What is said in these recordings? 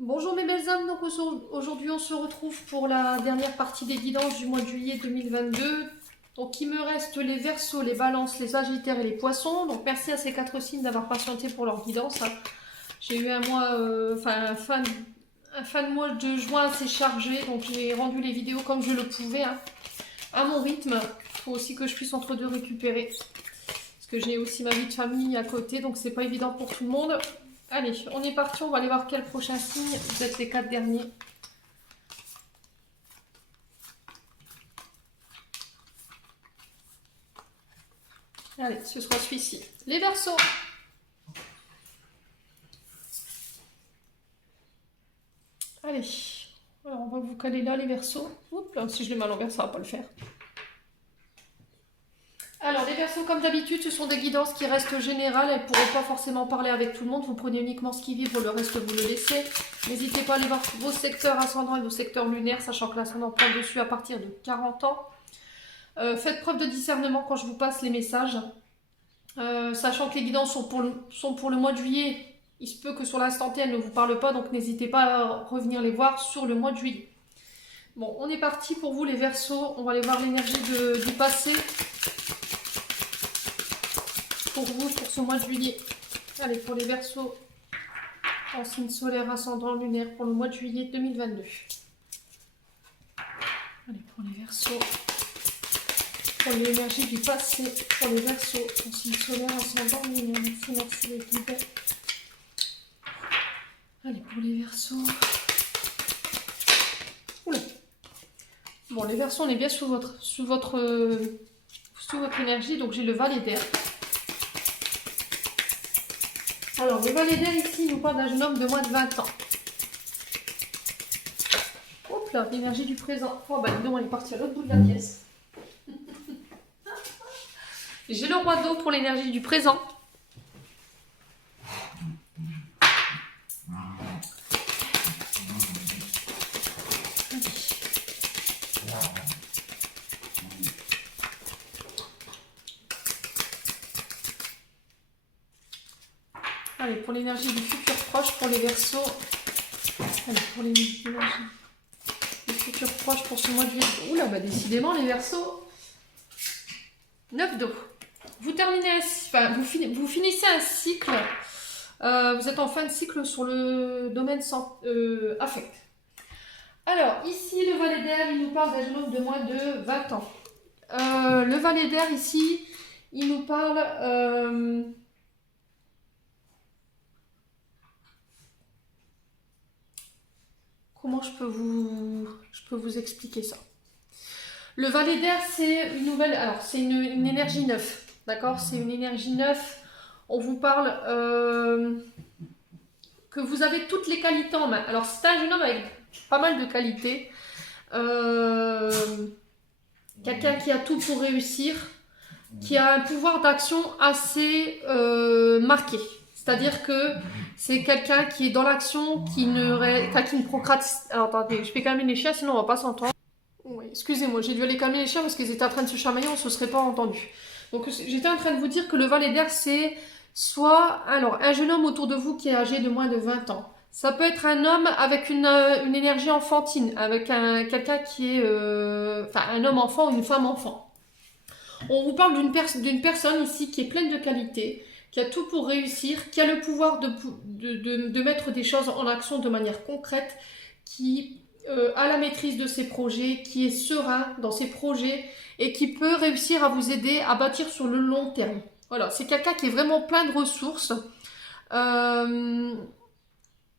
Bonjour mes belles âmes, donc aujourd'hui on se retrouve pour la dernière partie des guidances du mois de juillet 2022. Donc il me reste les Verseaux, les Balances, les Sagittaires et les Poissons. Donc merci à ces 4 signes d'avoir patienté pour leur guidance. J'ai eu un mois, un fin de mois de juin assez chargé, donc j'ai rendu les vidéos comme je le pouvais, à mon rythme. Il faut aussi que je puisse entre deux récupérer. Parce que j'ai aussi ma vie de famille à côté, donc c'est pas évident pour tout le monde. Allez, on est parti, on va aller voir quel prochain signe. Vous êtes les 4 derniers. Allez, ce sera celui-ci. Les Verseaux. Allez, alors on va vous caler là les Verseaux. Oups, là, si je l'ai mal envers, ça va pas le faire. Alors, les Verseaux, comme d'habitude, ce sont des guidances qui restent générales. Elles ne pourront pas forcément parler avec tout le monde. Vous prenez uniquement ce qui vibre, le reste, vous le laissez. N'hésitez pas à aller voir vos secteurs ascendants et vos secteurs lunaires, sachant que l'ascendant prend le dessus à partir de 40 ans. Faites preuve de discernement quand je vous passe les messages. Sachant que les guidances sont pour le mois de juillet, il se peut que sur l'instant T, elles ne vous parlent pas, donc n'hésitez pas à revenir les voir sur le mois de juillet. Bon, on est parti pour vous les Verseaux. On va aller voir l'énergie du passé. Pour vous, pour ce mois de juillet. Allez, pour les Verseaux, en signe solaire, ascendant, lunaire, pour le mois de juillet 2022. Allez, pour les Verseaux, pour l'énergie du passé, pour les Verseaux, en signe solaire, ascendant, lunaire. Merci les guides. Allez, pour les Verseaux. Oula. Bon, les Verseaux, on est bien sous votre énergie, donc j'ai le Valet d'air. Alors, le Valet d'air ici, nous parle d'un jeune homme de moins de 20 ans. Hop là, l'énergie du présent. Oh bah, dis donc, elle est partie à l'autre bout de la pièce. J'ai le Roi d'eau pour l'énergie du présent. Allez, pour l'énergie du futur proche, pour les Verseaux. Allez, pour l'énergie du futur proche pour ce mois de juillet. Oula, bah décidément, les Verseaux. 9 d'eau. Vous terminez vous finissez un cycle. Vous êtes en fin de cycle sur le domaine affect. Alors, ici, le Valet d'air, il nous parle d'un jeune homme de moins de 20 ans. Le Valet d'air, ici, il nous parle... Comment je peux vous expliquer ça? Le Valet d'air, c'est une nouvelle... Alors, c'est une énergie neuve. D'accord? C'est une énergie neuve. On vous parle que vous avez toutes les qualités en main. Alors, c'est un jeune homme avec pas mal de qualités. Quelqu'un qui a tout pour réussir, qui a un pouvoir d'action assez marqué. C'est-à-dire que c'est quelqu'un qui est dans l'action, qui ne procrastine. Alors attendez, je vais calmer les chiens, sinon on va pas s'entendre. Oui, excusez-moi, j'ai dû aller calmer les chiens parce qu'ils étaient en train de se chamailler, on ne se serait pas entendu. Donc j'étais en train de vous dire que le Valet d'air, c'est soit un jeune homme autour de vous qui est âgé de moins de 20 ans. Ça peut être un homme avec une énergie enfantine, avec quelqu'un qui est... un homme enfant ou une femme enfant. On vous parle d'une personne ici qui est pleine de qualités, qui a tout pour réussir, qui a le pouvoir de mettre des choses en action de manière concrète, qui a la maîtrise de ses projets, qui est serein dans ses projets et qui peut réussir à vous aider à bâtir sur le long terme. Voilà, c'est quelqu'un qui est vraiment plein de ressources.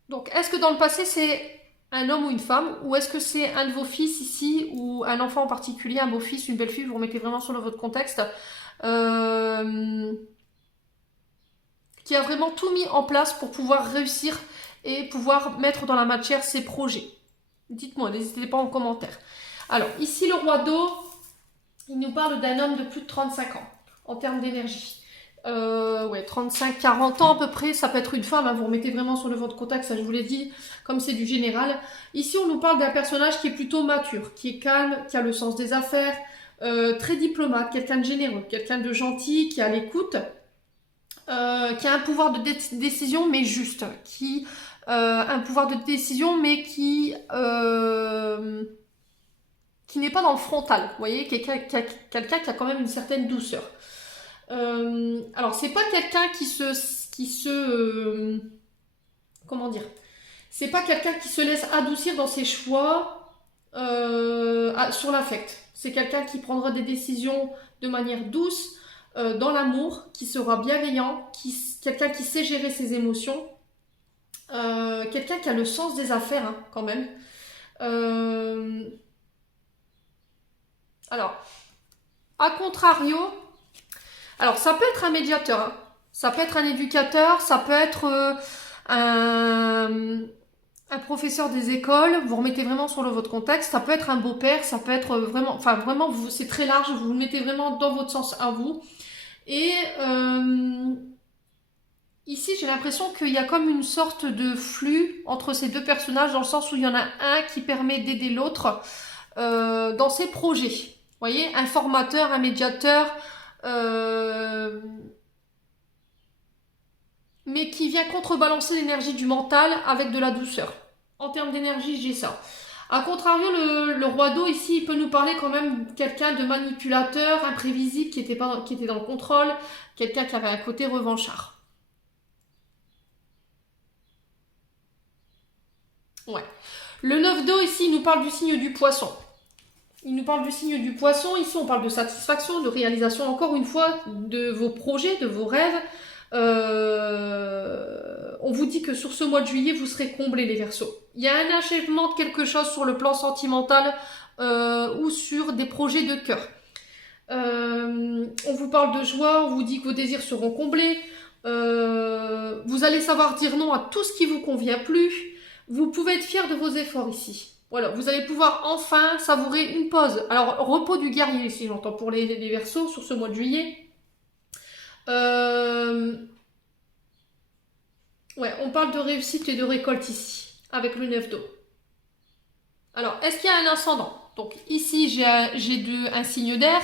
Donc, est-ce que dans le passé, c'est un homme ou une femme, ou est-ce que c'est un de vos fils ici, ou un enfant en particulier, un beau-fils, une belle-fille, vous remettez vraiment sur votre contexte, qui a vraiment tout mis en place pour pouvoir réussir et pouvoir mettre dans la matière ses projets. Dites-moi, n'hésitez pas en commentaire. Alors, ici, le Roi d'eau, il nous parle d'un homme de plus de 35 ans, en termes d'énergie. 35-40 ans à peu près, ça peut être une femme, vous remettez vraiment sur votre contact, ça je vous l'ai dit, comme c'est du général. Ici on nous parle d'un personnage qui est plutôt mature, qui est calme, qui a le sens des affaires, très diplomate, quelqu'un de généreux, quelqu'un de gentil, qui a l'écoute, qui a un pouvoir de décision mais juste, qui un pouvoir de décision, mais qui n'est pas dans le frontal. Vous voyez, quelqu'un qui a quand même une certaine douceur. Alors, c'est pas quelqu'un comment dire? C'est pas quelqu'un qui se laisse adoucir dans ses choix sur l'affect. C'est quelqu'un qui prendra des décisions de manière douce, dans l'amour, qui sera bienveillant, quelqu'un qui sait gérer ses émotions, quelqu'un qui a le sens des affaires, hein, quand même. Alors, à contrario, alors ça peut être un médiateur, hein. Ça peut être un éducateur, ça peut être un professeur des écoles, vous remettez vraiment sur votre contexte, ça peut être un beau-père, ça peut être vraiment, enfin vraiment, c'est très large, vous le mettez vraiment dans votre sens à vous. Et ici, j'ai l'impression qu'il y a comme une sorte de flux entre ces deux personnages, dans le sens où il y en a un qui permet d'aider l'autre dans ses projets. Vous voyez, un formateur, un médiateur, mais qui vient contrebalancer l'énergie du mental avec de la douceur. En termes d'énergie, j'ai ça. A contrario, le roi d'eau, ici, il peut nous parler quand même de quelqu'un de manipulateur, imprévisible, qui était dans le contrôle, quelqu'un qui avait un côté revanchard. Ouais. Le 9 d'eau, ici, il nous parle du signe du poisson. Il nous parle du signe du poisson. Ici, on parle de satisfaction, de réalisation, encore une fois, de vos projets, de vos rêves. On vous dit que sur ce mois de juillet, vous serez comblés, les Verseaux. Il y a un achèvement de quelque chose sur le plan sentimental ou sur des projets de cœur. On vous parle de joie, on vous dit que vos désirs seront comblés. Vous allez savoir dire non à tout ce qui vous convient plus. Vous pouvez être fier de vos efforts ici. Voilà, vous allez pouvoir enfin savourer une pause. Alors, repos du guerrier ici, j'entends pour les Verseaux sur ce mois de juillet. Ouais, on parle de réussite et de récolte ici, avec le 9 d'eau. Alors, est-ce qu'il y a un ascendant? Donc ici, j'ai un signe d'air,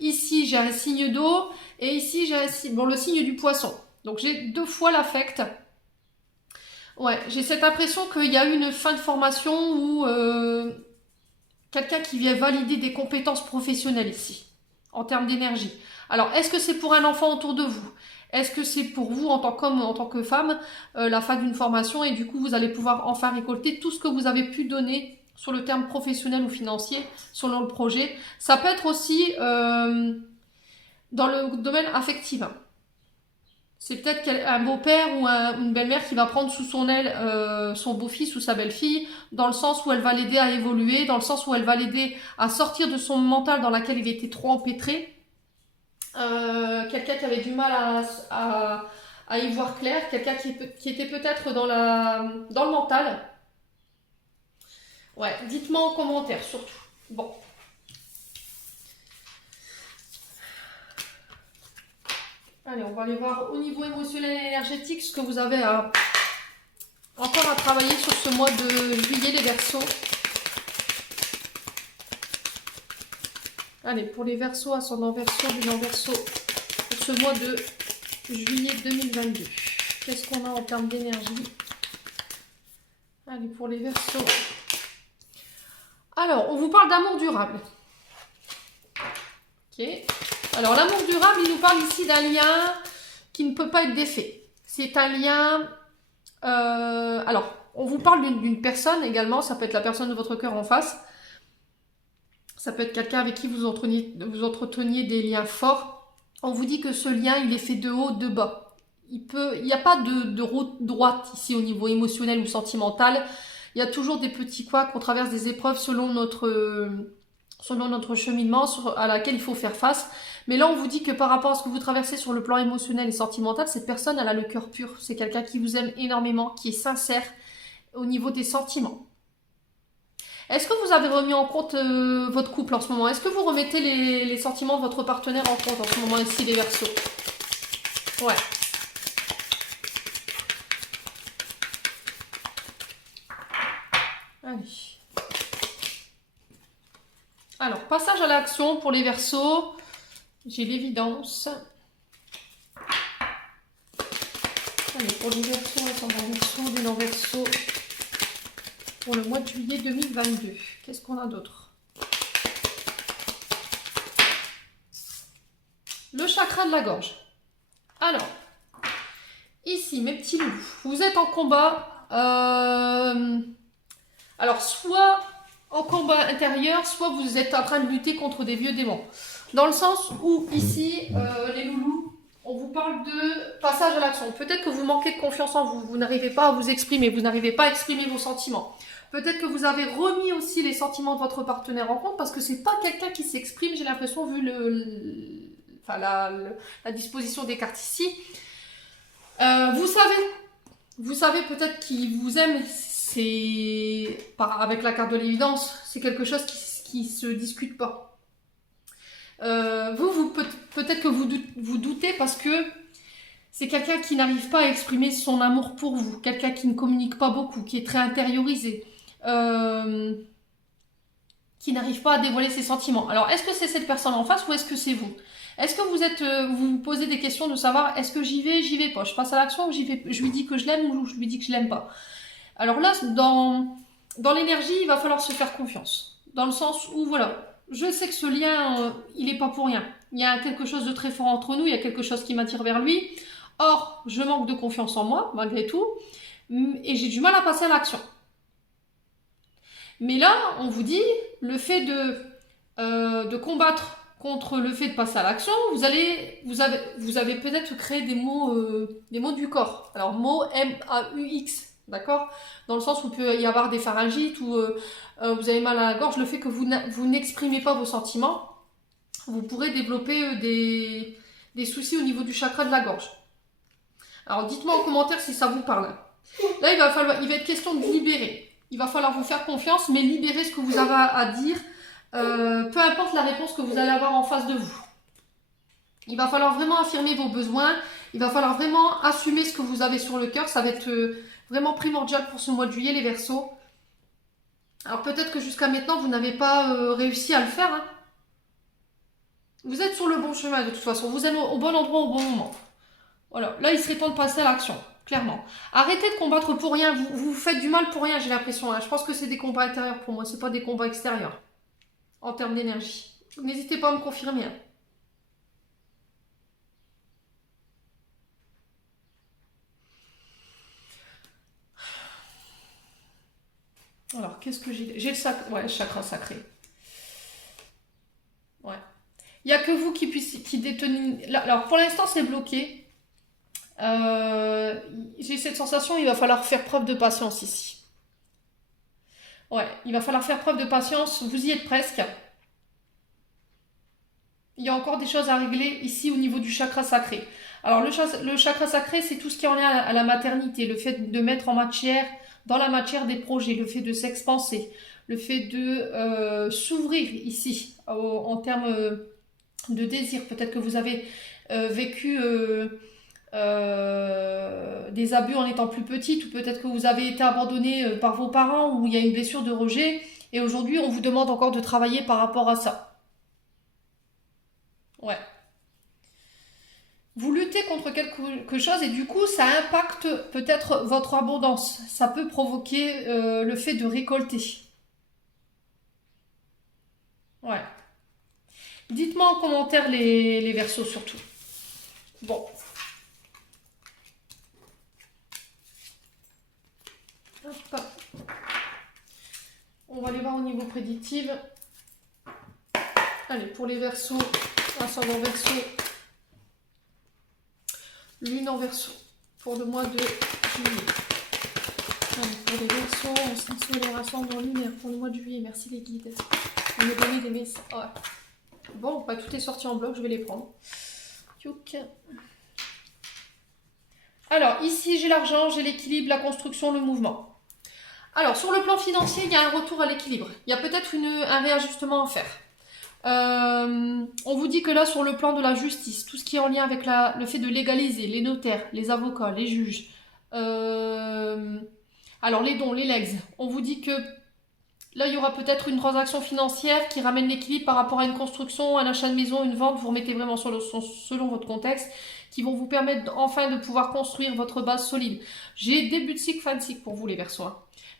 ici j'ai un signe d'eau, et ici j'ai le signe du poisson. Donc j'ai 2 fois l'affect. Ouais, j'ai cette impression qu'il y a eu une fin de formation ou quelqu'un qui vient valider des compétences professionnelles ici, en termes d'énergie. Alors, est-ce que c'est pour un enfant autour de vous? Est-ce que c'est pour vous en tant qu'homme, en tant que femme, la fin d'une formation et du coup vous allez pouvoir enfin récolter tout ce que vous avez pu donner sur le terme professionnel ou financier, selon le projet. Ça peut être aussi dans le domaine affectif. C'est peut-être un beau-père ou une belle-mère qui va prendre sous son aile son beau-fils ou sa belle-fille, dans le sens où elle va l'aider à évoluer, dans le sens où elle va l'aider à sortir de son mental dans lequel il était trop empêtré. Quelqu'un qui avait du mal à y voir clair, quelqu'un qui était peut-être dans le mental. Ouais, dites-moi en commentaire surtout. Bon. Allez, on va aller voir au niveau émotionnel et énergétique ce que vous avez encore à travailler sur ce mois de juillet, les Verseaux. Allez, pour les Verseaux, ascendant Verseau, bilan Verseau, pour ce mois de juillet 2022. Qu'est-ce qu'on a en termes d'énergie? Allez, pour les Verseaux. Alors, on vous parle d'amour durable. Ok. Alors, l'amour durable, il nous parle ici d'un lien qui ne peut pas être défait. C'est un lien... alors, on vous parle d'une personne également. Ça peut être la personne de votre cœur en face. Ça peut être quelqu'un avec qui vous entreteniez des liens forts. On vous dit que ce lien, il est fait de haut, de bas. Il n'y a pas de route droite ici au niveau émotionnel ou sentimental. Il y a toujours des petits couacs, qu'on traverse des épreuves selon notre cheminement à laquelle il faut faire face. Mais là, on vous dit que par rapport à ce que vous traversez sur le plan émotionnel et sentimental, cette personne, elle a le cœur pur. C'est quelqu'un qui vous aime énormément, qui est sincère au niveau des sentiments. Est-ce que vous avez remis en compte votre couple en ce moment? Est-ce que vous remettez les sentiments de votre partenaire en compte en ce moment ici, les Verseaux? Ouais. Allez. Alors, passage à l'action pour les Verseaux. J'ai l'évidence. Allez, pour les versos, ascendant verso, lunan verso, pour le mois de juillet 2022. Qu'est-ce qu'on a d'autre? Le chakra de la gorge. Alors, ici, mes petits loups, vous êtes en combat. Alors, soit en combat intérieur, soit vous êtes en train de lutter contre des vieux démons. Dans le sens où, ici, les loulous, on vous parle de passage à l'action. Peut-être que vous manquez de confiance en vous, vous n'arrivez pas à vous exprimer, vous n'arrivez pas à exprimer vos sentiments. Peut-être que vous avez remis aussi les sentiments de votre partenaire en compte, parce que c'est pas quelqu'un qui s'exprime, j'ai l'impression, vu la disposition des cartes ici. Vous savez peut-être qu'il vous aime, avec la carte de l'évidence, c'est quelque chose qui se discute pas. Peut-être que vous doutez parce que c'est quelqu'un qui n'arrive pas à exprimer son amour pour vous, quelqu'un qui ne communique pas beaucoup, qui est très intériorisé, qui n'arrive pas à dévoiler ses sentiments. Alors, est-ce que c'est cette personne en face ou est-ce que c'est vous? Est-ce que vous vous posez des questions de savoir est-ce que j'y vais pas, je passe à l'action ou je lui dis que je l'aime ou je lui dis que je l'aime pas? Alors là, dans l'énergie, il va falloir se faire confiance. Dans le sens où, voilà, je sais que ce lien, il n'est pas pour rien. Il y a quelque chose de très fort entre nous, il y a quelque chose qui m'attire vers lui. Or, je manque de confiance en moi, malgré tout, et j'ai du mal à passer à l'action. Mais là, on vous dit, le fait de combattre contre le fait de passer à l'action, vous avez peut-être créé des mots du corps. Alors, mots M-A-U-X. D'accord? Dans le sens où il peut y avoir des pharyngites, ou vous avez mal à la gorge, le fait que vous n'exprimez pas vos sentiments, vous pourrez développer des soucis au niveau du chakra de la gorge. Alors dites-moi en commentaire si ça vous parle. Là, il va être question de libérer. Il va falloir vous faire confiance, mais libérer ce que vous avez à dire, peu importe la réponse que vous allez avoir en face de vous. Il va falloir vraiment affirmer vos besoins, il va falloir vraiment assumer ce que vous avez sur le cœur, ça va être vraiment primordial pour ce mois de juillet, les Verseaux. Alors peut-être que jusqu'à maintenant, vous n'avez pas réussi à le faire. Hein. Vous êtes sur le bon chemin de toute façon, vous êtes au bon endroit au bon moment. Voilà, là il serait temps de passer à l'action, clairement. Arrêtez de combattre pour rien, vous faites du mal pour rien, j'ai l'impression. Hein. Je pense que c'est des combats intérieurs pour moi, c'est pas des combats extérieurs, en termes d'énergie. N'hésitez pas à me confirmer. Hein. Alors, qu'est-ce que j'ai? J'ai le chakra sacré. Ouais. Il n'y a que vous qui détenez... Alors, pour l'instant, c'est bloqué. J'ai cette sensation, il va falloir faire preuve de patience ici. Ouais, il va falloir faire preuve de patience. Vous y êtes presque. Il y a encore des choses à régler ici au niveau du chakra sacré. Alors, le chakra sacré, c'est tout ce qui est en lien à la maternité. Le fait de mettre dans la matière des projets. Le fait de s'expanser. Le fait de s'ouvrir ici en termes de désir. Peut-être que vous avez vécu des abus en étant plus petite, ou peut-être que vous avez été abandonné par vos parents, ou il y a une blessure de rejet, et aujourd'hui on vous demande encore de travailler par rapport à ça. Ouais. Vous luttez contre quelque chose et du coup ça impacte peut-être votre abondance. Ça peut provoquer le fait de récolter. Ouais. Dites-moi en commentaire les Verseaux surtout. Bon. Hop. On va aller voir au niveau prédictif. Allez, pour les Verseaux, ascendant Verseau, lune en Verseau, pour le mois de juillet. Allez, pour les Verseaux, signe solaire, ascendant lunaire, pour le mois de juillet. Merci les guides. On me donner des messages. Ouais. Bon, bah, tout est sorti en bloc, je vais les prendre. Tchouk. Alors, ici, j'ai l'argent, j'ai l'équilibre, la construction, le mouvement. Alors, sur le plan financier, il y a un retour à l'équilibre. Il y a peut-être un réajustement à faire. On vous dit que là, sur le plan de la justice, tout ce qui est en lien avec le fait de légaliser les notaires, les avocats, les juges, alors les dons, les legs, on vous dit que Là, il y aura peut-être une transaction financière qui ramène l'équilibre par rapport à une construction, un achat de maison, une vente. Vous remettez vraiment selon votre contexte, qui vont vous permettre enfin de pouvoir construire votre base solide. J'ai début de cycle, fin de cycle pour vous les Verseaux.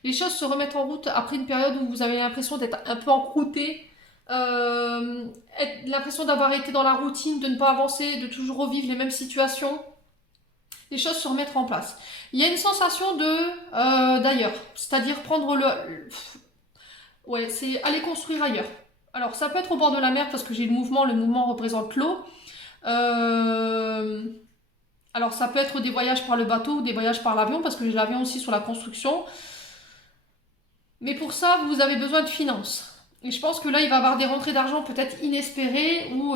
Les choses se remettent en route après une période où vous avez l'impression d'être un peu encrouté, l'impression d'avoir été dans la routine, de ne pas avancer, de toujours revivre les mêmes situations. Les choses se remettent en place. Il y a une sensation d'ailleurs, c'est-à-dire prendre ouais, c'est aller construire ailleurs. Alors, ça peut être au bord de la mer parce que j'ai le mouvement représente l'eau. Alors, ça peut être des voyages par le bateau ou des voyages par l'avion parce que j'ai l'avion aussi sur la construction. Mais pour ça, vous avez besoin de finances. Et je pense que là, il va y avoir des rentrées d'argent peut-être inespérées ou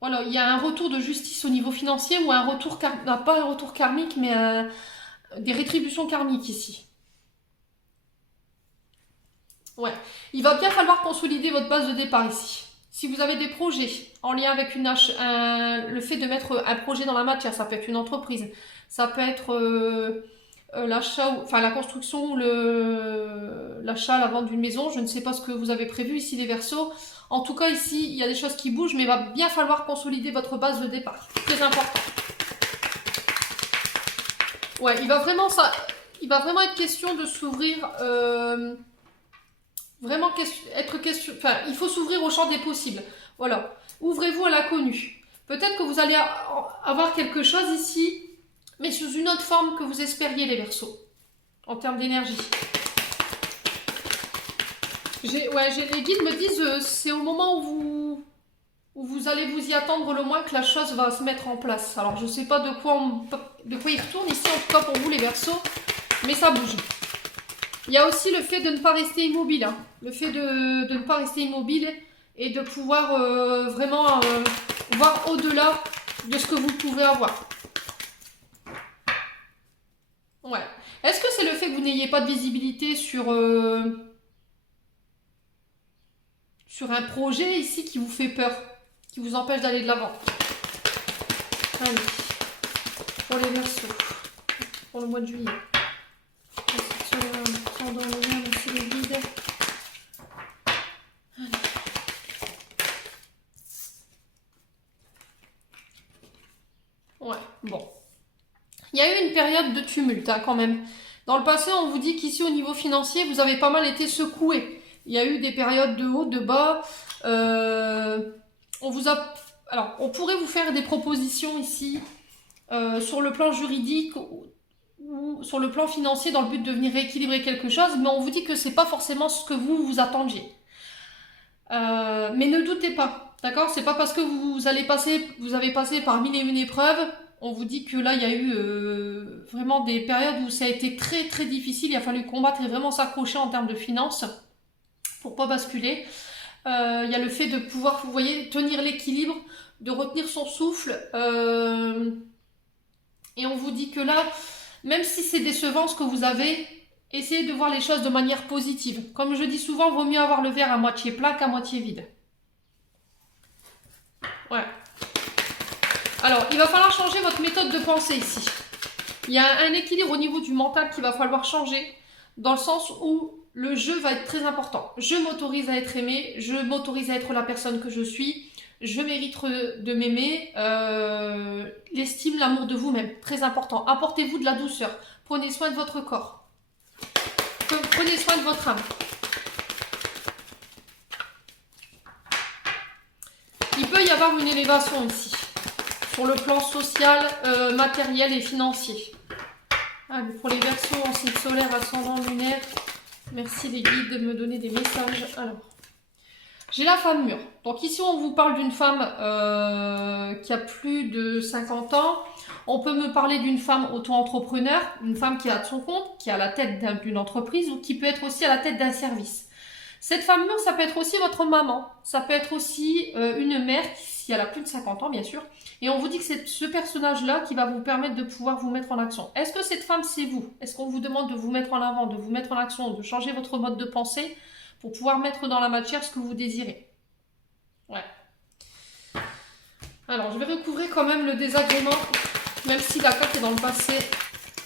voilà, il y a un retour de justice au niveau financier ou un retour, pas un retour karmique, mais des rétributions karmiques ici. Ouais, il va bien falloir consolider votre base de départ ici. Si vous avez des projets en lien avec le fait de mettre un projet dans la matière, ça peut être une entreprise, ça peut être l'achat, enfin la construction, l'achat, la vente d'une maison. Je ne sais pas ce que vous avez prévu ici les Verseaux. En tout cas ici, il y a des choses qui bougent, mais il va bien falloir consolider votre base de départ. Très important. Ouais, il va vraiment être question de s'ouvrir. Vraiment il faut s'ouvrir au champ des possibles. Voilà. Ouvrez-vous à l'inconnu. Peut-être que vous allez avoir quelque chose ici, mais sous une autre forme que vous espériez les Verseaux, en termes d'énergie. Les guides me disent c'est au moment où vous allez vous y attendre le moins que la chose va se mettre en place. Alors je ne sais pas de quoi il retourne ici, en tout cas pour vous les Verseaux, mais ça bouge. Il y a aussi le fait de ne pas rester immobile. Hein. Le fait de ne pas rester immobile et de pouvoir vraiment voir au-delà de ce que vous pouvez avoir. Ouais. Est-ce que c'est le fait que vous n'ayez pas de visibilité sur un projet ici qui vous fait peur, qui vous empêche d'aller de l'avant? Allez. Pour les Verseaux. Pour le mois de juillet. Dans le lien aussi les guides. Ouais, bon. Il y a eu une période de tumulte quand même. Dans le passé, on vous dit qu'ici au niveau financier, vous avez pas mal été secoué. Il y a eu des périodes de haut, de bas. Alors, on pourrait vous faire des propositions ici sur le plan juridique ou sur le plan financier dans le but de venir rééquilibrer quelque chose, mais on vous dit que c'est pas forcément ce que vous attendiez. Mais ne doutez pas, d'accord? C'est pas parce que vous avez passé par 1000 et une épreuves, on vous dit que là il y a eu vraiment des périodes où ça a été très très difficile, il a fallu combattre et vraiment s'accrocher en termes de finances pour pas basculer. Il y a le fait de pouvoir, vous voyez, tenir l'équilibre, de retenir son souffle, et on vous dit que là, même si c'est décevant ce que vous avez, essayez de voir les choses de manière positive. Comme je dis souvent, vaut mieux avoir le verre à moitié plein qu'à moitié vide. Ouais. Alors, il va falloir changer votre méthode de pensée ici. Il y a un équilibre au niveau du mental qu'il va falloir changer, dans le sens où le je va être très important. Je m'autorise à être aimé, je m'autorise à être la personne que je suis, je mérite de m'aimer, l'estime, l'amour de vous-même, très important. Apportez-vous de la douceur, prenez soin de votre corps, prenez soin de votre âme. Il peut y avoir une élévation ici, sur le plan social, matériel et financier. Allez, pour les Verseaux en signe solaire, ascendant, lunaire, merci les guides de me donner des messages. Alors, j'ai la femme mûre. Donc ici, on vous parle d'une femme qui a plus de 50 ans. On peut me parler d'une femme auto-entrepreneur, une femme qui a son compte, qui est à la tête d'une entreprise ou qui peut être aussi à la tête d'un service. Cette femme mûre, ça peut être aussi votre maman. Ça peut être aussi une mère, si elle a plus de 50 ans, bien sûr. Et on vous dit que c'est ce personnage-là qui va vous permettre de pouvoir vous mettre en action. Est-ce que cette femme, c'est vous? Est-ce qu'on vous demande de vous mettre en avant, de vous mettre en action, de changer votre mode de pensée pour pouvoir mettre dans la matière ce que vous désirez? Ouais. Alors, je vais recouvrir quand même le désagrément, même si la carte est dans le passé,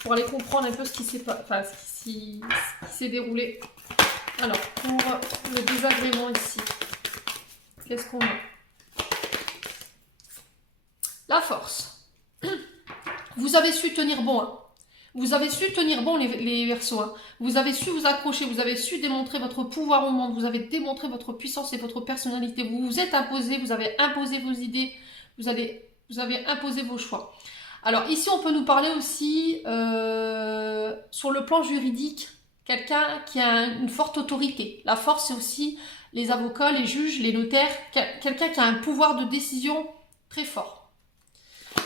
pour aller comprendre un peu ce qui s'est déroulé. Alors, pour le désagrément ici, qu'est-ce qu'on a? La force. Vous avez su tenir bon. Hein. Vous avez su tenir bon les Verseaux. Hein. Vous avez su vous accrocher. Vous avez su démontrer votre pouvoir au monde. Vous avez démontré votre puissance et votre personnalité. Vous vous êtes imposé. Vous avez imposé vos idées. Vous avez imposé vos choix. Alors ici, on peut nous parler aussi sur le plan juridique. Quelqu'un qui a une forte autorité. La force, c'est aussi les avocats, les juges, les notaires. Quelqu'un qui a un pouvoir de décision très fort.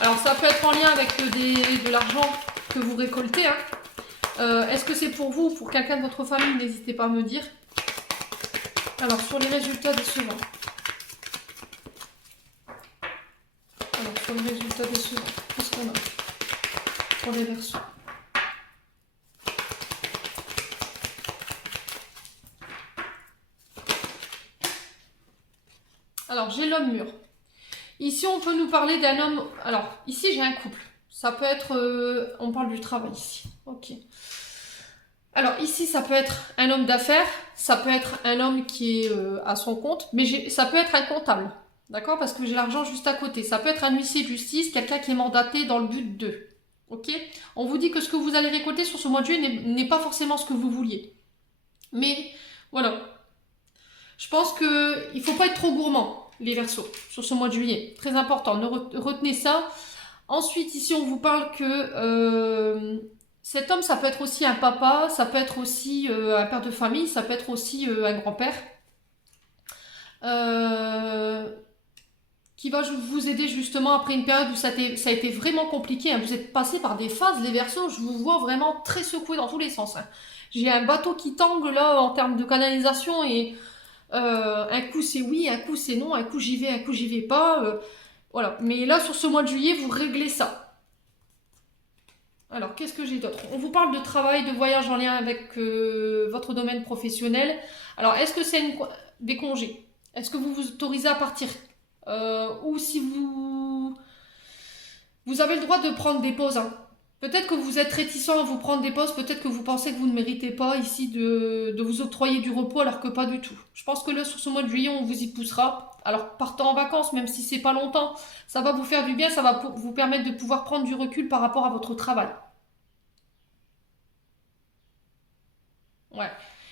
Alors, ça peut être en lien avec de l'argent que vous récoltez. Hein. Est-ce que c'est pour vous ou pour quelqu'un de votre famille? N'hésitez pas à me dire. Alors, sur les résultats décevants. Alors, sur les résultats décevants, qu'est-ce qu'on a pour les Verseaux? Alors, j'ai l'homme mûr. Ici, on peut nous parler d'un homme... Alors, ici, j'ai un couple. Ça peut être... on parle du travail ici. Ok. Alors, ici, ça peut être un homme d'affaires. Ça peut être un homme qui est à son compte. Mais ça peut être un comptable. D'accord? Parce que j'ai l'argent juste à côté. Ça peut être un huissier de justice. Quelqu'un qui est mandaté dans le but de... Ok? On vous dit que ce que vous allez récolter sur ce mois de juillet n'est pas forcément ce que vous vouliez. Mais, voilà. Je pense qu'il ne faut pas être trop gourmand. Les Verseaux, sur ce mois de juillet. Très important, retenez ça. Ensuite, ici, on vous parle que cet homme, ça peut être aussi un papa, ça peut être aussi un père de famille, ça peut être aussi un grand-père. Qui va vous aider justement après une période où ça a été vraiment compliqué. Hein. Vous êtes passé par des phases, les Verseaux, je vous vois vraiment très secoué dans tous les sens. Hein. J'ai un bateau qui tangue là en termes de canalisation et... un coup c'est oui, un coup c'est non, un coup j'y vais, un coup j'y vais pas. Voilà. Mais là, sur ce mois de juillet, vous réglez ça. Alors, qu'est-ce que j'ai d'autre? On vous parle de travail, de voyage en lien avec votre domaine professionnel. Alors, est-ce que c'est des congés? Est-ce que vous vous autorisez à partir? Ou si vous avez le droit de prendre des pauses. Hein. Peut-être que vous êtes réticent à vous prendre des pauses, peut-être que vous pensez que vous ne méritez pas ici de vous octroyer du repos alors que pas du tout. Je pense que là, sur ce mois de juillet, on vous y poussera. Alors, partez en vacances, même si c'est pas longtemps, ça va vous faire du bien, ça va vous permettre de pouvoir prendre du recul par rapport à votre travail. Ouais.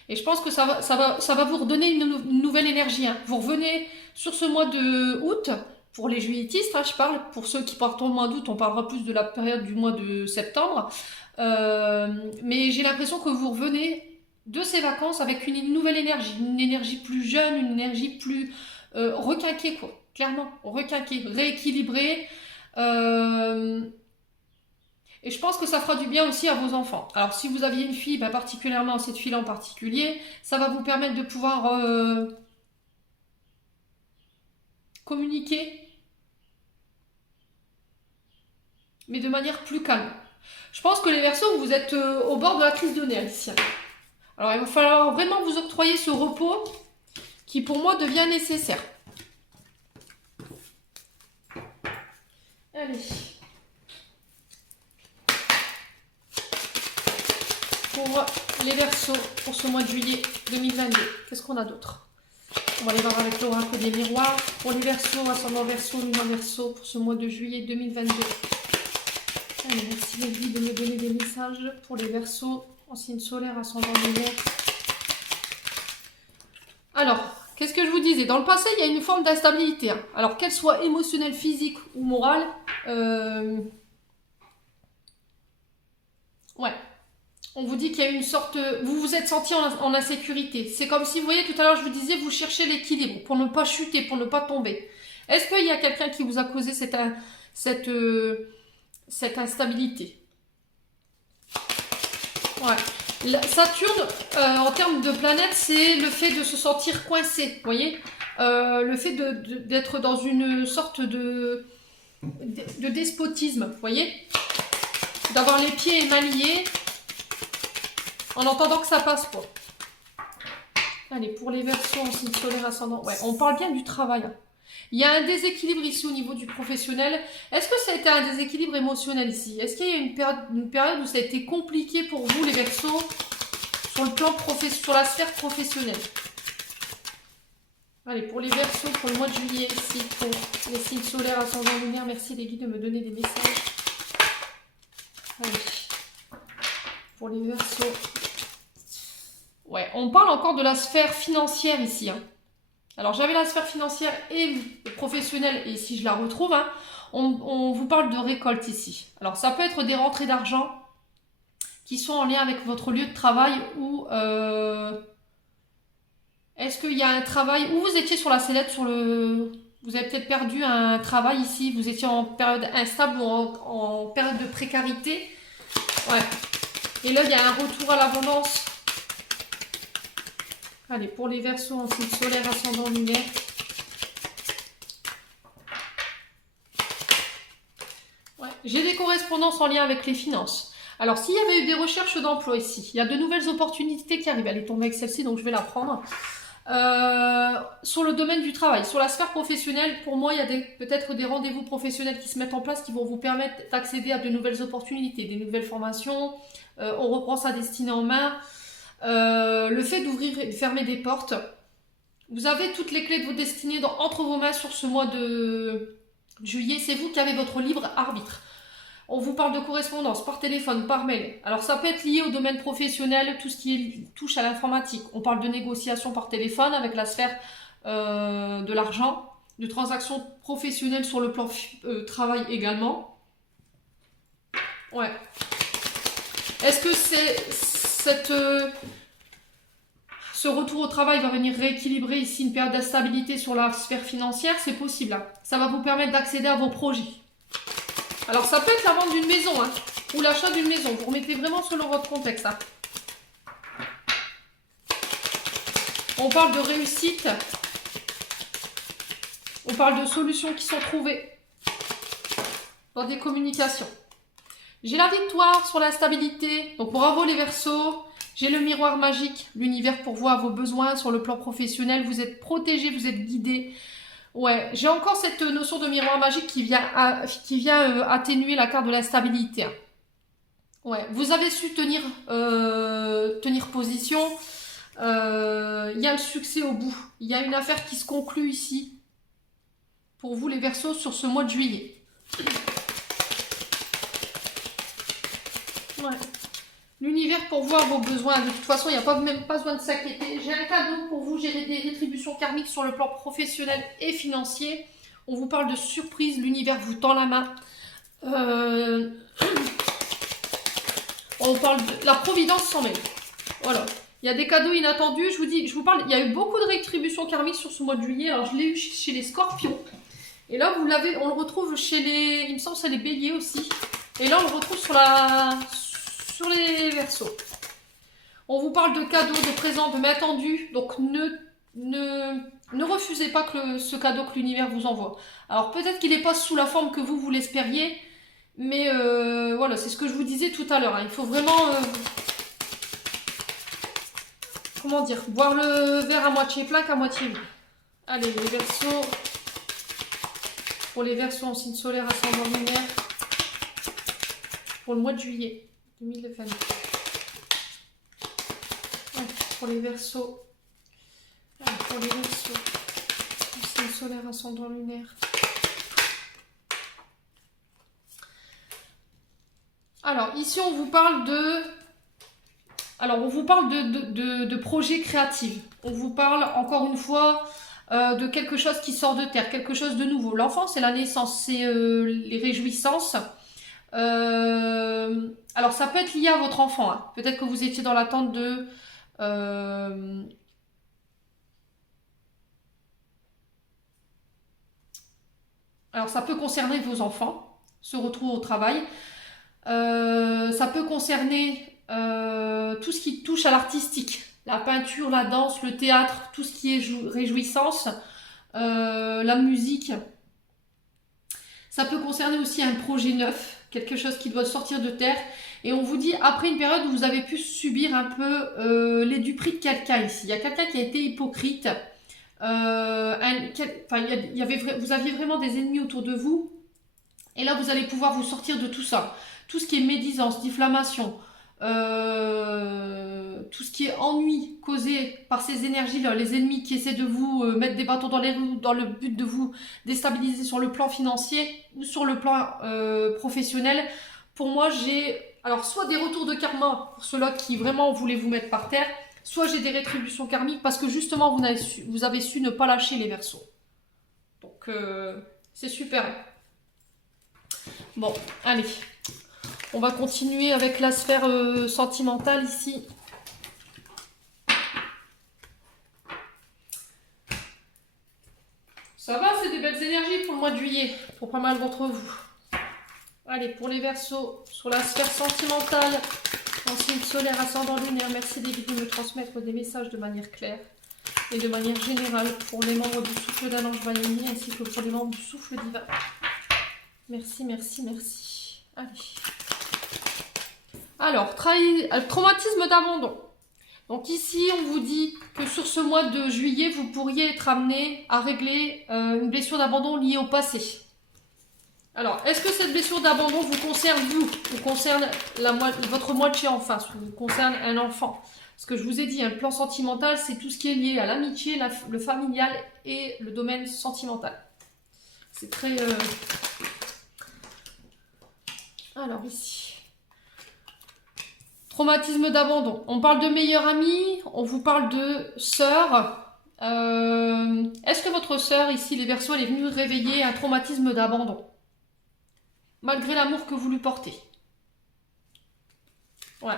Et je pense que ça va vous redonner une nouvelle énergie. Hein. Vous revenez sur ce mois de août. Pour les juilletistes, hein, je parle. Pour ceux qui partent au mois d'août, on parlera plus de la période du mois de septembre. Mais j'ai l'impression que vous revenez de ces vacances avec une nouvelle énergie. Une énergie plus jeune, une énergie plus requinquée, quoi. Clairement, requinquée, rééquilibrée. Et je pense que ça fera du bien aussi à vos enfants. Alors, si vous aviez une fille, bah, particulièrement cette fille-là en particulier, ça va vous permettre de pouvoir communiquer, mais de manière plus calme. Je pense que les Verseaux, vous êtes au bord de la crise de nerfs ici. Alors, il va falloir vraiment vous octroyer ce repos qui, pour moi, devient nécessaire. Allez. Pour les Verseaux, pour ce mois de juillet 2022, qu'est-ce qu'on a d'autre? On va aller voir avec l'oracle des miroirs. Pour les Verseaux, ascendant Verseau, lunaire Verseau, pour ce mois de juillet 2022. Allez, merci les guides de me donner des messages pour les Verseaux en signe solaire, ascendant lunaire. Alors, qu'est-ce que je vous disais? Dans le passé, il y a une forme d'instabilité. Hein. Alors, qu'elle soit émotionnelle, physique ou morale, ouais. On vous dit qu'il y a une sorte... Vous vous êtes senti en insécurité. C'est comme si, vous voyez, tout à l'heure, je vous disais, vous cherchez l'équilibre pour ne pas chuter, pour ne pas tomber. Est-ce qu'il y a quelqu'un qui vous a causé cette instabilité? Ouais. Saturne, en termes de planète, c'est le fait de se sentir coincé, vous voyez, le fait d'être dans une sorte de despotisme, vous voyez, d'avoir les pieds émaillés en entendant que ça passe pas. Allez, pour les Verseaux en signe solaire ascendant, ouais, on parle bien du travail. Hein. Il y a un déséquilibre ici au niveau du professionnel. Est-ce que ça a été un déséquilibre émotionnel ici? Est-ce qu'il y a une période où ça a été compliqué pour vous, les Verseaux, sur le plan sur la sphère professionnelle. Allez, pour les Verseaux, pour le mois de juillet ici, pour les signes solaires, ascendant lunaire, merci les guides de me donner des messages. Allez, pour les Verseaux. Ouais, on parle encore de la sphère financière ici. Hein. Alors, j'avais la sphère financière et professionnelle, et si je la retrouve, hein, on vous parle de récolte ici. Alors, ça peut être des rentrées d'argent qui sont en lien avec votre lieu de travail ou... Est-ce qu'il y a un travail où vous étiez sur la sellette, vous avez peut-être perdu un travail ici, vous étiez en période instable ou en période de précarité. Ouais. Et là, il y a un retour à l'abondance. Allez, pour les Verseaux en signe solaire, ascendant lunaire. Ouais. J'ai des correspondances en lien avec les finances. Alors, s'il y avait eu des recherches d'emploi ici, il y a de nouvelles opportunités qui arrivent. Elle est tombée avec celle-ci, donc je vais la prendre. Sur le domaine du travail, sur la sphère professionnelle, pour moi, il y a peut-être des rendez-vous professionnels qui se mettent en place qui vont vous permettre d'accéder à de nouvelles opportunités, des nouvelles formations. On reprend sa destinée en main. Le fait d'ouvrir et de fermer des portes. Vous avez toutes les clés de votre destinée entre vos mains sur ce mois de juillet. C'est vous qui avez votre libre arbitre. On vous parle de correspondance par téléphone, par mail. Alors ça peut être lié au domaine professionnel, tout ce qui touche à l'informatique. On parle de négociation par téléphone avec la sphère de l'argent, de transactions professionnelles sur le plan travail également. Ouais. Est-ce que ce retour au travail va venir rééquilibrer ici une période d'instabilité sur la sphère financière? C'est possible. Hein. Ça va vous permettre d'accéder à vos projets. Alors, ça peut être la vente d'une maison, hein, ou l'achat d'une maison. Vous remettez vraiment selon votre contexte. Hein. On parle de réussite. On parle de solutions qui sont trouvées dans des communications. J'ai la victoire sur la stabilité. Donc, bravo les Verseaux. J'ai le miroir magique. L'univers pourvoit à vos besoins sur le plan professionnel. Vous êtes protégés, vous êtes guidés. Ouais, j'ai encore cette notion de miroir magique qui vient atténuer la carte de la stabilité. Ouais, vous avez su tenir position. Il y a le succès au bout. Il y a une affaire qui se conclut ici. Pour vous les Verseaux sur ce mois de juillet. Ouais. L'univers pourvoit vos besoins. De toute façon, il n'y a même pas besoin de s'inquiéter. J'ai un cadeau pour vous. Gérer des rétributions karmiques sur le plan professionnel et financier. On vous parle de surprise. L'univers vous tend la main. On parle de la providence sans mêle. Voilà. Il y a des cadeaux inattendus. Je vous parle. Il y a eu beaucoup de rétributions karmiques sur ce mois de juillet. Alors, je l'ai eu chez les Scorpions. Et là, on le retrouve chez les... Il me semble que c'est les Béliers aussi. Et là, on le retrouve sur les Verseaux. On vous parle de cadeaux, de présents, de mains tendues. Donc, ne refusez pas ce cadeau que l'univers vous envoie. Alors, peut-être qu'il n'est pas sous la forme que vous l'espériez. Mais voilà, c'est ce que je vous disais tout à l'heure. Hein. Il faut vraiment... comment dire, boire le verre à moitié plein qu'à moitié vide. Allez, les Verseaux. Pour les Verseaux en signe solaire, ascendant lunaire. Pour le mois de juillet 2022. Ouais, pour les Verseaux. Allez, pour les Verseaux. En signe solaire, ascendant lunaire. Alors, ici, on vous parle de projets créatifs. On vous parle, encore une fois, de quelque chose qui sort de terre, quelque chose de nouveau. L'enfant, c'est la naissance, c'est les réjouissances. Alors, ça peut être lié à votre enfant. Hein. Peut-être que vous étiez dans l'attente de... Alors, ça peut concerner vos enfants, ce retour au travail. Ça peut concerner tout ce qui touche à l'artistique, la peinture, la danse, le théâtre, tout ce qui est réjouissance, la musique. Ça peut concerner aussi un projet neuf, quelque chose qui doit sortir de terre. Et on vous dit, après une période où vous avez pu subir un peu les duperies de quelqu'un ici. Il y a quelqu'un qui a été hypocrite. Vous aviez vraiment des ennemis autour de vous. Et là, vous allez pouvoir vous sortir de tout ça. Tout ce qui est médisance, diffamation, tout ce qui est ennui causé par ces énergies-là, les ennemis qui essaient de vous mettre des bâtons dans les roues dans le but de vous déstabiliser sur le plan financier ou sur le plan professionnel, pour moi j'ai alors soit des retours de karma pour ceux-là qui vraiment voulaient vous mettre par terre, soit j'ai des rétributions karmiques parce que justement vous avez su ne pas lâcher les Verseaux. Donc c'est super. Bon, allez. On va continuer avec la sphère sentimentale ici. Ça va, c'est des belles énergies pour le mois de juillet, pour pas mal d'entre vous. Allez, pour les Verseaux, sur la sphère sentimentale, en signe solaire, ascendant lunaire, merci des guides de me transmettre des messages de manière claire et de manière générale pour les membres du souffle d'un ange Bayani ainsi que pour les membres du souffle divin. Merci, merci, merci. Allez. Alors, traumatisme d'abandon. Donc ici, on vous dit que sur ce mois de juillet, vous pourriez être amené à régler une blessure d'abandon liée au passé. Alors, est-ce que cette blessure d'abandon vous concerne vous, ou concerne votre moitié en face, ou vous concerne un enfant? Ce que je vous ai dit, le plan sentimental, c'est tout ce qui est lié à l'amitié, le familial et le domaine sentimental. C'est très... Alors ici... Traumatisme d'abandon. On parle de meilleure amie, on vous parle de sœur. Est-ce que votre sœur, ici, les Verseaux, elle est venue réveiller un traumatisme d'abandon? Malgré l'amour que vous lui portez. Ouais.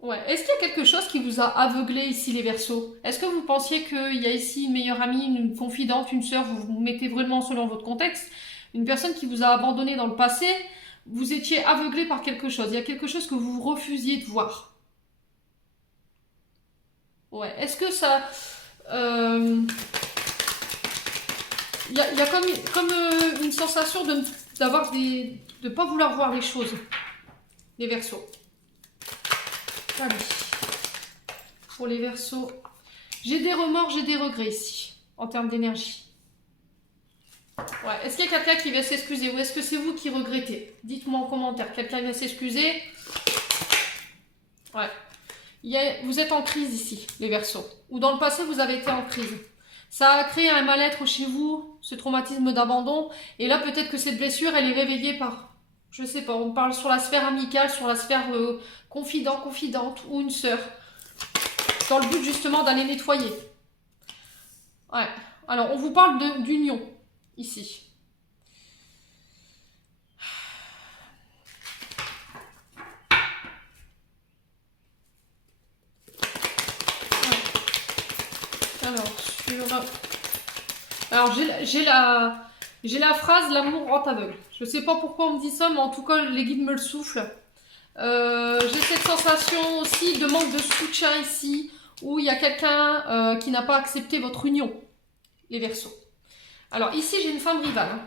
Ouais. Est-ce qu'il y a quelque chose qui vous a aveuglé ici les Verseaux? Est-ce que vous pensiez qu'il y a ici une meilleure amie, une confidente, une sœur, vous vous mettez vraiment selon votre contexte, une personne qui vous a abandonné dans le passé, vous étiez aveuglé par quelque chose, il y a quelque chose que vous refusiez de voir? Ouais, est-ce que ça... Il y a comme une sensation de ne pas vouloir voir les choses, les Verseaux. Allez, pour les Verseaux, j'ai des remords, j'ai des regrets ici, en termes d'énergie. Ouais. Est-ce qu'il y a quelqu'un qui va s'excuser ou est-ce que c'est vous qui regrettez? Dites-moi en commentaire, quelqu'un va s'excuser? Ouais. Vous êtes en crise ici, les Verseaux, ou dans le passé vous avez été en crise. Ça a créé un mal-être chez vous, ce traumatisme d'abandon, et là peut-être que cette blessure, elle est réveillée par... Je sais pas, on parle sur la sphère amicale, sur la sphère confidente ou une sœur. Dans le but justement d'aller nettoyer. Ouais. Alors, on vous parle d'union, ici. Ouais. Alors, j'ai la phrase l'amour rend aveugle. Je sais pas pourquoi on me dit ça, mais en tout cas, les guides me le soufflent. J'ai cette sensation aussi de manque de soutien ici, où il y a quelqu'un qui n'a pas accepté votre union, les Verseaux. Alors ici, j'ai une femme rivale. Hein.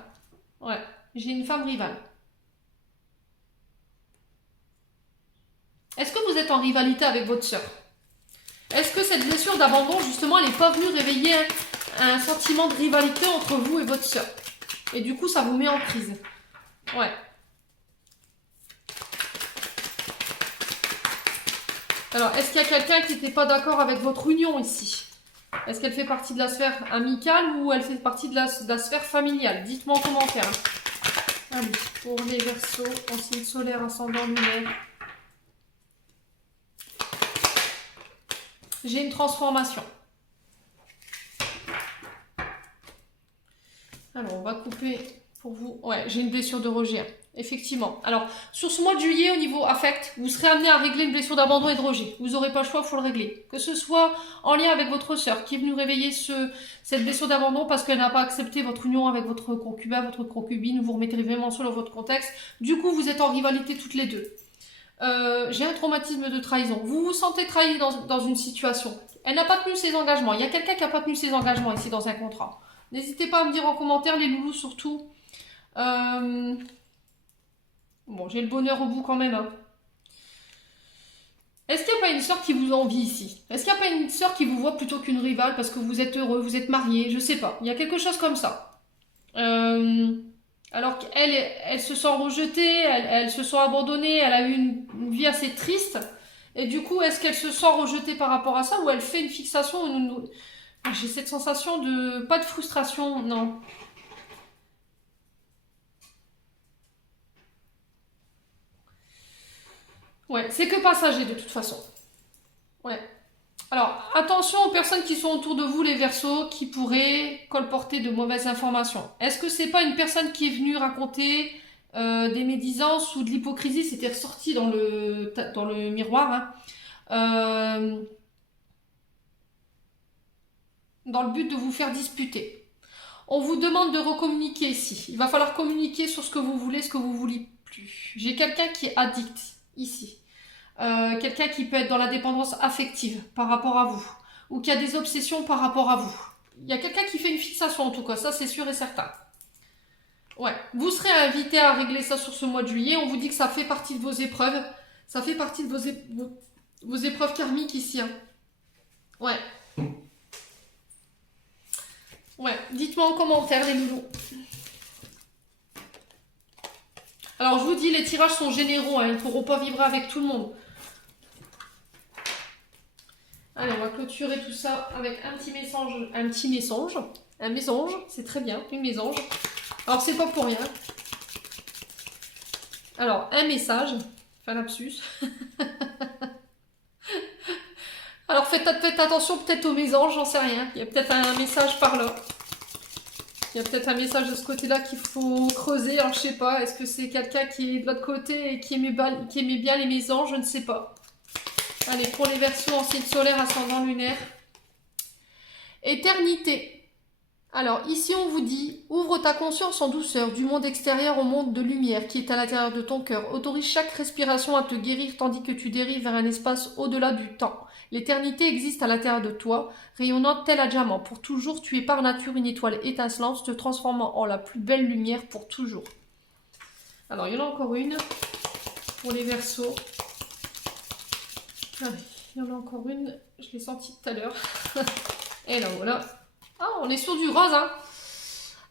Ouais, j'ai une femme rivale. Est-ce que vous êtes en rivalité avec votre sœur? Est-ce que cette blessure d'abandon, justement, elle n'est pas venue réveiller un sentiment de rivalité entre vous et votre sœur? Et du coup, ça vous met en crise. Ouais. Alors, est-ce qu'il y a quelqu'un qui n'était pas d'accord avec votre union ici? Est-ce qu'elle fait partie de la sphère amicale ou elle fait partie de la sphère familiale? Dites-moi en commentaire. Allez, pour les Verseaux, en signe solaire, ascendant lunaire. J'ai une transformation. Alors, on va couper pour vous. Ouais, j'ai une blessure de rejet. Effectivement. Alors, sur ce mois de juillet, au niveau affect, vous serez amené à régler une blessure d'abandon et de rejet. Vous n'aurez pas le choix, il faut le régler. Que ce soit en lien avec votre sœur qui est venue réveiller cette blessure d'abandon parce qu'elle n'a pas accepté votre union avec votre concubin, votre concubine, vous remettez vraiment selon votre contexte. Du coup, vous êtes en rivalité toutes les deux. J'ai un traumatisme de trahison. Vous vous sentez trahi dans une situation. Elle n'a pas tenu ses engagements. Il y a quelqu'un qui n'a pas tenu ses engagements ici dans un contrat. N'hésitez pas à me dire en commentaire, les loulous surtout. Bon, j'ai le bonheur au bout quand même. Hein. Est-ce qu'il n'y a pas une sœur qui vous envie ici? Est-ce qu'il n'y a pas une sœur qui vous voit plutôt qu'une rivale parce que vous êtes heureux, vous êtes mariés? Je sais pas. Il y a quelque chose comme ça. Euh, alors qu'elle elle se sent rejetée, elle se sent abandonnée, elle a eu une vie assez triste. Et du coup, est-ce qu'elle se sent rejetée par rapport à ça ou elle fait une fixation Ah, j'ai cette sensation de... Pas de frustration, non. Ouais, c'est que passager de toute façon. Ouais. Alors, attention aux personnes qui sont autour de vous, les Verseaux, qui pourraient colporter de mauvaises informations. Est-ce que c'est pas une personne qui est venue raconter des médisances ou de l'hypocrisie? C'était ressorti dans le miroir, hein. Euh, dans le but de vous faire disputer. On vous demande de recommuniquer ici. Il va falloir communiquer sur ce que vous voulez, ce que vous voulez plus. J'ai quelqu'un qui est addict ici. Quelqu'un qui peut être dans la dépendance affective par rapport à vous. Ou qui a des obsessions par rapport à vous. Il y a quelqu'un qui fait une fixation en tout cas, ça c'est sûr et certain. Ouais, vous serez invité à régler ça sur ce mois de juillet. On vous dit que ça fait partie de vos épreuves. Ça fait partie de vos épreuves karmiques ici, hein. Ouais. Ouais, dites-moi en commentaire les loulous. Alors je vous dis, les tirages sont généraux, hein, ils ne pourront pas vibrer avec tout le monde. Allez, on va clôturer tout ça avec un petit message, un mésange, c'est très bien, une mésange. Alors c'est pas pour rien. Alors, un message, enfin lapsus. Alors faites attention peut-être aux mésanges, j'en sais rien. Il y a peut-être un message par là. Il y a peut-être un message de ce côté-là qu'il faut creuser. Alors je sais pas, est-ce que c'est quelqu'un qui est de l'autre côté et qui aimait bien les mésanges? Je ne sais pas. Allez, pour les versions en signe solaire, ascendant lunaire. Éternité. Alors ici on vous dit, ouvre ta conscience en douceur du monde extérieur au monde de lumière qui est à l'intérieur de ton cœur. Autorise chaque respiration à te guérir tandis que tu dérives vers un espace au-delà du temps. L'éternité existe à l'intérieur de toi, rayonnant tel un diamant. Pour toujours, tu es par nature une étoile étincelante, te transformant en la plus belle lumière pour toujours. Alors il y en a encore une pour les Verseaux. Ah, il y en a encore une, je l'ai sentie tout à l'heure. Et là voilà. Ah, on est sur du rose, hein.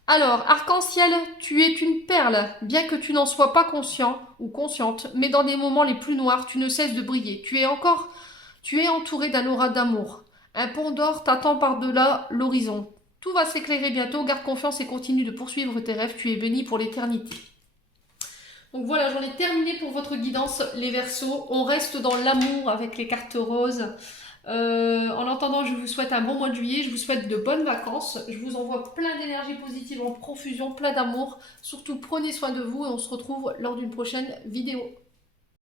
Alors, arc-en-ciel, tu es une perle, bien que tu n'en sois pas conscient ou consciente, mais dans des moments les plus noirs, tu ne cesses de briller. Tu es entouré d'un aura d'amour. Un pont d'or t'attend par-delà l'horizon. Tout va s'éclairer bientôt, garde confiance et continue de poursuivre tes rêves, tu es béni pour l'éternité. Donc voilà, j'en ai terminé pour votre guidance, les Verseaux. On reste dans l'amour avec les cartes roses. En attendant, je vous souhaite un bon mois de juillet, je vous souhaite de bonnes vacances, je vous envoie plein d'énergie positive en profusion, plein d'amour. Surtout prenez soin de vous et on se retrouve lors d'une prochaine vidéo.